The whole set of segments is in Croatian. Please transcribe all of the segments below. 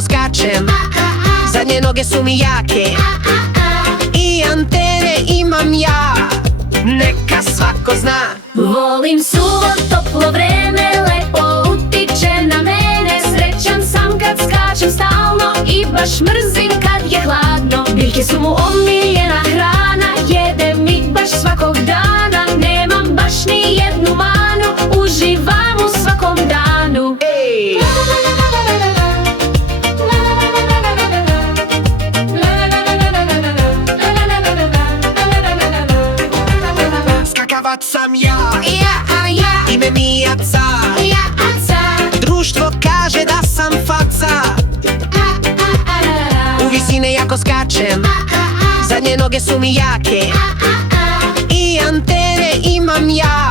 jako skačem, zadnje noge su mi jake i antene imam ja, neka svako zna. Volim suvo, toplo vreme, lepo utiče na mene. Srećan sam kad skačem stalno i baš mrzim kad je hladno. Biljke su mu omiljena hrana, jedem ih baš svakog dana. Nemam baš ni jednu manu, uživam u svakom danu. Skakavac sam ja, ime mi je Aca, društvo kaže da sam faca. U visine jako skačem, zadnje noge su mi jake i antene imam ja,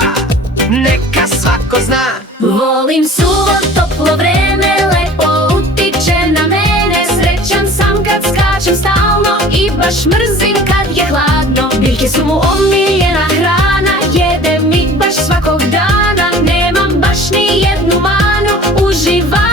neka svako zna. Volim suvo, toplo vreme, lepo utiče na mene. Srećan sam kad skačem stalno i baš mrzim kad je hladno. Biljke su mu omiljena hrana, jedem ih baš svakog dana. Nemam baš ni jednu manu, uživam